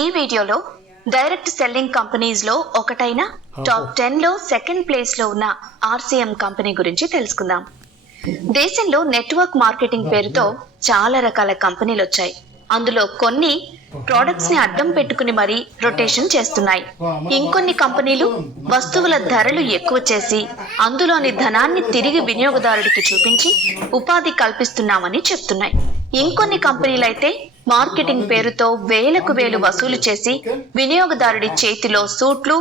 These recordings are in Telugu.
ఈ వీడియోలో డైరెక్ట్ సెల్లింగ్ కంపెనీస్ లో ఒకటైన టాప్ 10 లో సెకండ్ ప్లేస్ లో ఉన్న ఆర్సీఎం కంపెనీ గురించి తెలుసుకుందాం. దేశంలో నెట్వర్క్ మార్కెటింగ్ పేరుతో చాలా రకాల కంపెనీలు వచ్చాయి. అందులో కొన్ని ప్రొడక్ట్స్ ని అడ్డం పెట్టుకుని మరీ రొటేషన్ చేస్తున్నాయి. ఇంకొన్ని కంపెనీలు వస్తువుల ధరలు ఎక్కువ చేసి అందులోని ధనాన్ని తిరిగి వినియోగదారుడికి చూపించి ఉపాధి కల్పిస్తున్నామని చెప్తున్నాయి. ఇంకొన్ని కంపెనీలైతే మార్కెటింగ్ పేరుతో వేలకు వేలు వసూలు చేసి వినియోగదారుడి చేతిలో సూట్లు,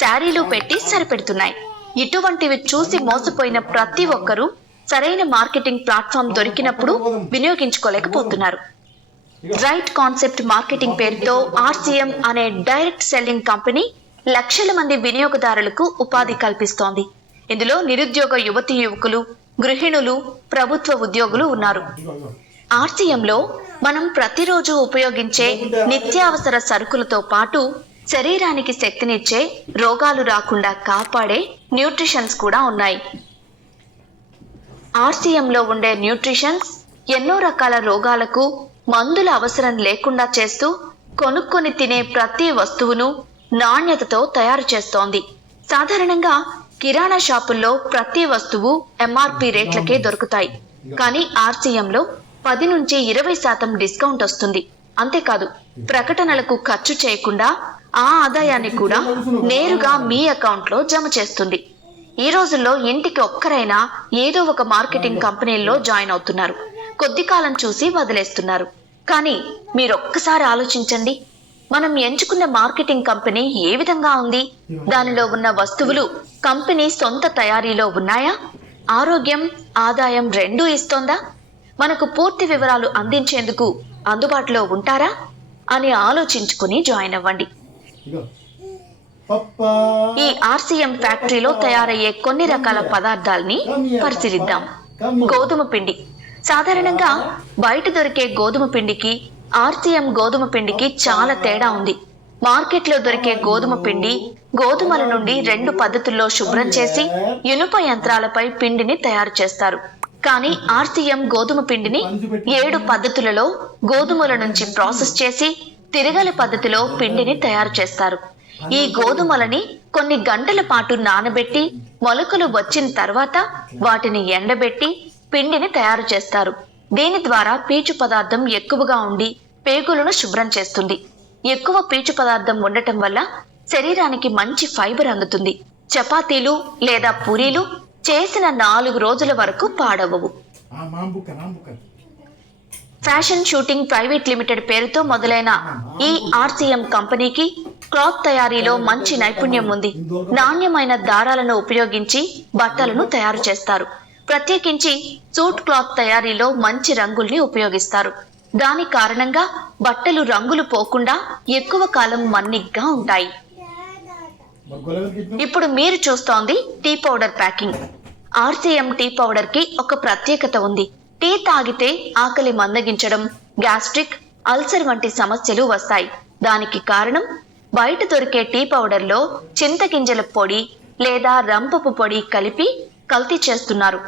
శారీలు పెట్టి సరిపెడుతున్నాయి. ఇటువంటివి చూసి మోసపోయిన ప్రతి ఒక్కరూ సరైన మార్కెటింగ్ ప్లాట్ఫామ్ దొరికినప్పుడు వినియోగించుకోలేకపోతున్నారు. రైట్ కాన్సెప్ట్ మార్కెటింగ్ పేరుతో ఆర్సీఎం అనే డైరెక్ట్ సెల్లింగ్ కంపెనీ లక్షల మంది వినియోగదారులకు ఉపాధి కల్పిస్తోంది. ఇందులో నిరుద్యోగ యువతీ యువకులు, గృహిణులు, ప్రభుత్వ ఉద్యోగులు ఉన్నారు. ఆర్సీఎంలో మనం ప్రతిరోజు ఉపయోగించే నిత్యావసర సరుకులతో పాటు శరీరానికి శక్తినిచ్చే, రోగాలు రాకుండా కాపాడే న్యూట్రిషన్స్ కూడా ఉన్నాయి. ఆర్సీఎంలో ఉండే న్యూట్రిషన్స్ ఎన్నో రకాల రోగాలకు మందుల అవసరం లేకుండా చేస్తూ కొనుక్కొని తినే ప్రతి వస్తువును నాణ్యతతో తయారు చేస్తోంది. సాధారణంగా కిరాణా షాపుల్లో ప్రతి వస్తువు ఎంఆర్పి రేట్లకే దొరుకుతాయి. కానీ ఆర్సీఎంలో 10 నుంచి 20% డిస్కౌంట్ వస్తుంది. అంతేకాదు, ప్రకటనలకు ఖర్చు చేయకుండా ఆ ఆదాయాన్ని కూడా నేరుగా మీ అకౌంట్లో జమ చేస్తుంది. ఈ రోజుల్లో ఇంటికి ఒక్కరైనా ఏదో ఒక మార్కెటింగ్ కంపెనీల్లో జాయిన్ అవుతున్నారు. కొద్ది కాలం చూసి వదిలేస్తున్నారు. కానీ మీరొక్కసారి ఆలోచించండి, మనం ఎంచుకున్న మార్కెటింగ్ కంపెనీ ఏ విధంగా ఉంది? దానిలో ఉన్న వస్తువులు కంపెనీ సొంత తయారీలో ఉన్నాయా? ఆరోగ్యం, ఆదాయం రెండూ ఇస్తోందా? మనకు పూర్తి వివరాలు అందించేందుకు అందుబాటులో ఉంటారా అని ఆలోచించుకుని జాయిన్ అవ్వండి. ఈ ఆర్సీఎం ఫ్యాక్టరీలో తయారయ్యే కొన్ని రకాల పదార్థాలని పరిశీలిద్దాం. గోధుమ పిండి. సాధారణంగా బయట దొరికే గోధుమ పిండికి ఆర్సీఎం గోధుమ పిండికి చాలా తేడా ఉంది. మార్కెట్లో దొరికే గోధుమ పిండి గోధుమల నుండి 2 పద్ధతుల్లో శుభ్రం చేసి ఇనుప యంత్రాలపై పిండిని తయారు చేస్తారు. కానీ ఆర్సీఎం గోధుమ పిండిని 7 పద్ధతులలో గోధుమల నుంచి ప్రాసెస్ చేసి తిరగలి పద్ధతిలో పిండిని తయారు చేస్తారు. ఈ గోధుమలని కొన్ని గంటల పాటు నానబెట్టి మొలకలు వచ్చిన తర్వాత వాటిని ఎండబెట్టి పిండిని తయారు చేస్తారు. దీని ద్వారా పీచు పదార్థం ఎక్కువగా ఉండి పేగులను శుభ్రం చేస్తుంది. ఎక్కువ పీచు పదార్థం ఉండటం వల్ల శరీరానికి మంచి ఫైబర్ అందుతుంది. చపాతీలు లేదా పూరీలు చేసిన 4 రోజుల వరకు పాడవవు. ఫ్యాషన్ షూటింగ్ ప్రైవేట్ లిమిటెడ్ పేరుతో మొదలైన ఈ ఆర్సీఎం కంపెనీకి క్లాత్ తయారీలో మంచి నైపుణ్యం ఉంది. నాణ్యమైన దారాలను ఉపయోగించి బట్టలను తయారు చేస్తారు. ప్రత్యేకించి సూట్ క్లాత్ తయారీలో మంచి రంగుల్ని ఉపయోగిస్తారు. దాని కారణంగా బట్టలు రంగులు పోకుండా ఎక్కువ కాలం మన్నిగ్గా ఉంటాయి. ఇప్పుడు మీరు చూస్తోంది tea powder packing. RCM tea powder కి ఒక ప్రత్యేకత ఉంది. టీ తాగితే ఆకలి మందగించడం, గ్యాస్ట్రిక్, అల్సర్ వంటి సమస్యలు వస్తాయి. దానికి కారణం బయట దొరికే టీ పౌడర్ లో చింతగింజల పొడి లేదా రంపపు పొడి కలిపి కల్తీ చేస్తున్నారు.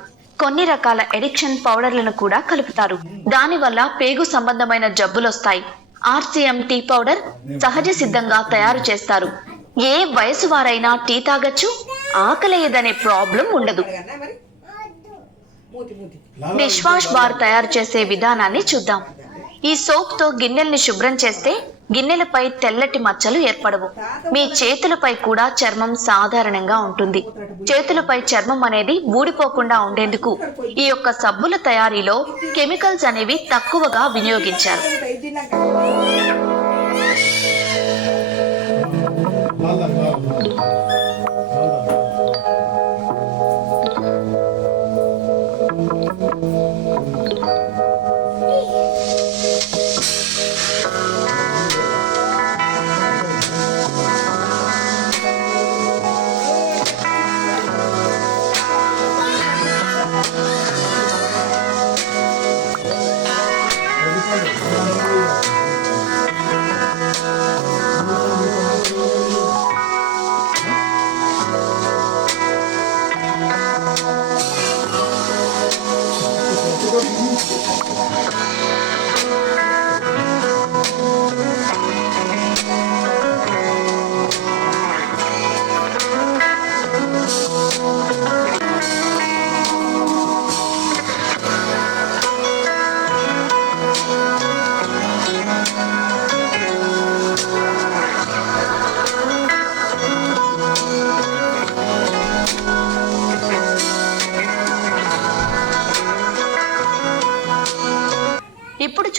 కొన్ని రకాల ఎడిక్షన్ పౌడర్లను కూడా కలుపుతారు. దానివల్ల పేగు సంబంధమైన జబ్బులొస్తాయి. ఆర్సీఎం టీ పౌడర్ సహజ సిద్ధంగా తయారు చేస్తారు. ఏ వయసు వారైనా టీ తాగొచ్చు, ఆకలేయదనే ప్రాబ్లం ఉండదు. డిష్ వాష్ బార్ తయారు చేసే విధానాన్ని చూద్దాం. ఈ సోప్ తో గిన్నెల్ని శుభ్రం చేస్తే గిన్నెలపై తెల్లటి మచ్చలు ఏర్పడవు. మీ చేతులపై కూడా చర్మం సాధారణంగా ఉంటుంది. చేతులపై చర్మం అనేది ఊడిపోకుండా ఉండేందుకు ఈ యొక్క సబ్బుల తయారీలో కెమికల్స్ అనేవి తక్కువగా వినియోగించారు.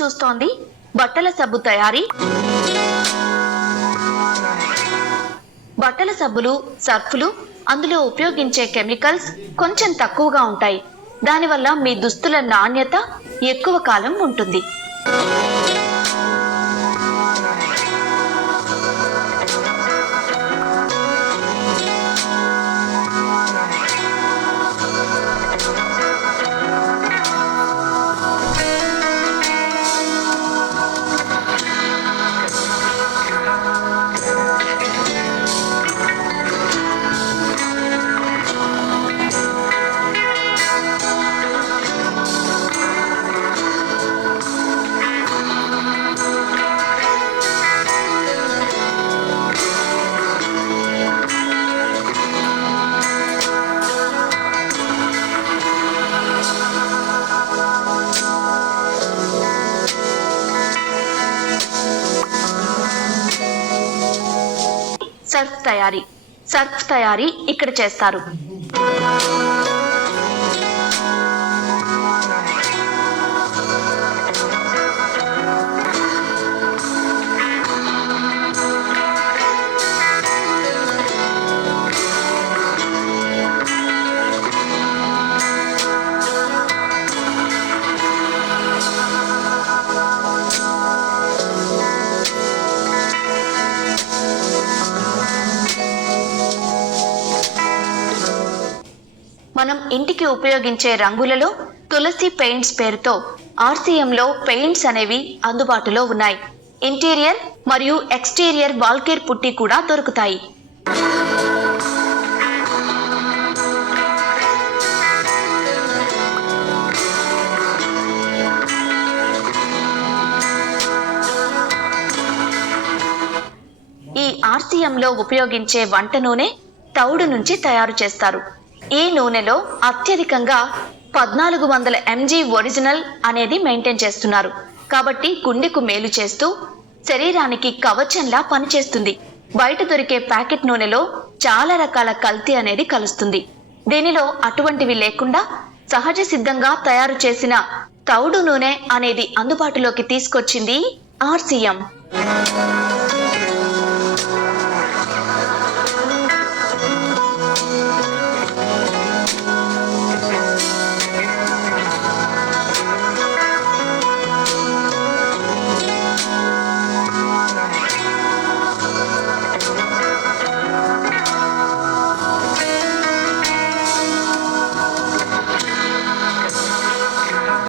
చూస్తోంది బట్టల సబ్బు తయారీ. బట్టల సబ్బులు, సర్ఫులు, అందులో ఉపయోగించే కెమికల్స్ కొంచెం తక్కువగా ఉంటాయి. దానివల్ల మీ దుస్తుల నాణ్యత ఎక్కువ కాలం ఉంటుంది. సర్ఫ్ తయారీ ఇక్కడ చేస్తారు. మనం ఇంటికి ఉపయోగించే రంగులలో తులసి పెయింట్స్ పేరుతో RCMలో పెయింట్స్ అనేవి అందుబాటులో ఉన్నాయి. ఇంటీరియర్ మరియు ఎక్స్టీరియర్ వాల్కేర్ పుట్టి కూడా దొరుకుతాయి. ఈ RCMలో ఉపయోగించే వంట నూనె తౌడు నుంచి తయారు చేస్తారు. ఈ నూనెలో అత్యధికంగా 1400 mg ఒరిజినల్ అనేది మెయింటైన్ చేస్తున్నారు. కాబట్టి గుండెకు మేలు చేస్తూ శరీరానికి కవచంలా పనిచేస్తుంది. బయట దొరికే ప్యాకెట్ నూనెలో చాలా రకాల కల్తీ అనేది కలుస్తుంది. దీనిలో అటువంటివి లేకుండా సహజ సిద్ధంగా తయారు చేసిన తౌడు నూనె అనేది అందుబాటులోకి తీసుకొచ్చింది RCM.